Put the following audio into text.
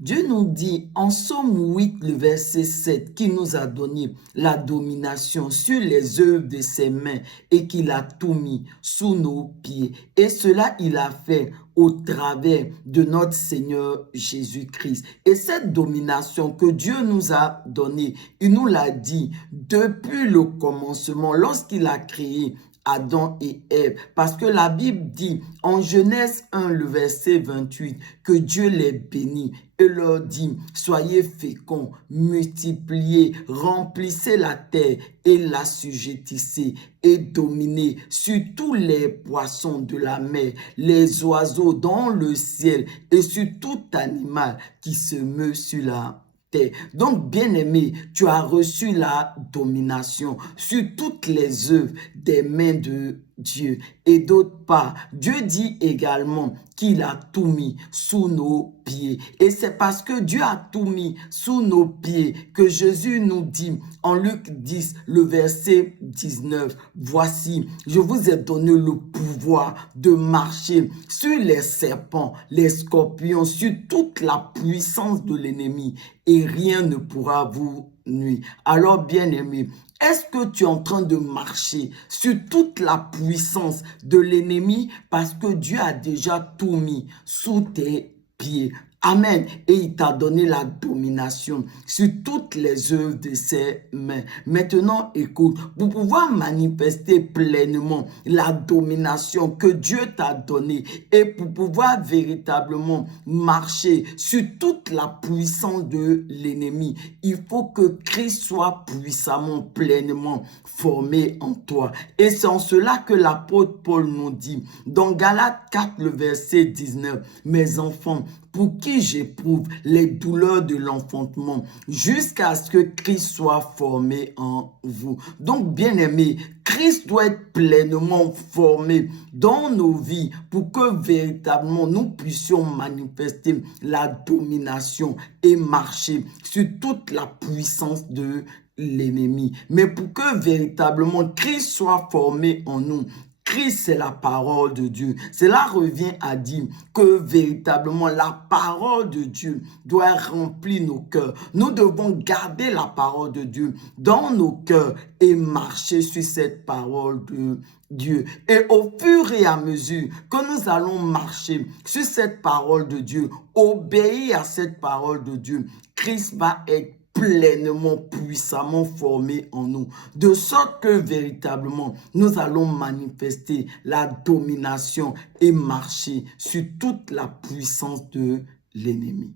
Dieu nous dit en Somme 8, le verset 7, qu'il nous a donné la domination sur les œuvres de ses mains et qu'il a tout mis sous nos pieds. Et cela, il a fait au travers de notre Seigneur Jésus-Christ. Et cette domination que Dieu nous a donnée, il nous l'a dit depuis le commencement, lorsqu'il a créé Adam et Ève. Parce que la Bible dit en Genèse 1, le verset 28, que Dieu les bénit et leur dit, soyez féconds, multipliez, remplissez la terre et l'assujettissez et dominez sur tous les poissons de la mer, les oiseaux dans le ciel et sur tout animal qui se meut sur la terre. Donc, bien-aimé, tu as reçu la domination sur toutes les œuvres des mains de Dieu. Et d'autre part, Dieu dit également qu'il a tout mis sous nos pieds. Et c'est parce que Dieu a tout mis sous nos pieds que Jésus nous dit en Luc 10, le verset 19, voici, je vous ai donné le pouvoir de marcher sur les serpents, les scorpions, sur toute la puissance de l'ennemi et rien ne pourra vous nuire. Alors, bien-aimé, est-ce que tu es en train de marcher sur toute la puissance de l'ennemi parce que Dieu a déjà tout mis sous tes pieds? Amen. Et il t'a donné la domination sur toutes les œuvres de ses mains. Maintenant, écoute, pour pouvoir manifester pleinement la domination que Dieu t'a donnée et pour pouvoir véritablement marcher sur toute la puissance de l'ennemi, il faut que Christ soit puissamment, pleinement formé en toi. Et c'est en cela que l'apôtre Paul nous dit, dans Galates 4, le verset 19, mes enfants, pour qui j'éprouve les douleurs de l'enfantement jusqu'à ce que Christ soit formé en vous. Donc, bien-aimé, Christ doit être pleinement formé dans nos vies pour que véritablement nous puissions manifester la domination et marcher sur toute la puissance de l'ennemi. Mais pour que véritablement Christ soit formé en nous, Christ, c'est la parole de Dieu. Cela revient à dire que véritablement la parole de Dieu doit remplir nos cœurs. Nous devons garder la parole de Dieu dans nos cœurs et marcher sur cette parole de Dieu. Et au fur et à mesure que nous allons marcher sur cette parole de Dieu, obéir à cette parole de Dieu, Christ va être pleinement, puissamment formé en nous, de sorte que véritablement nous allons manifester la domination et marcher sur toute la puissance de l'ennemi.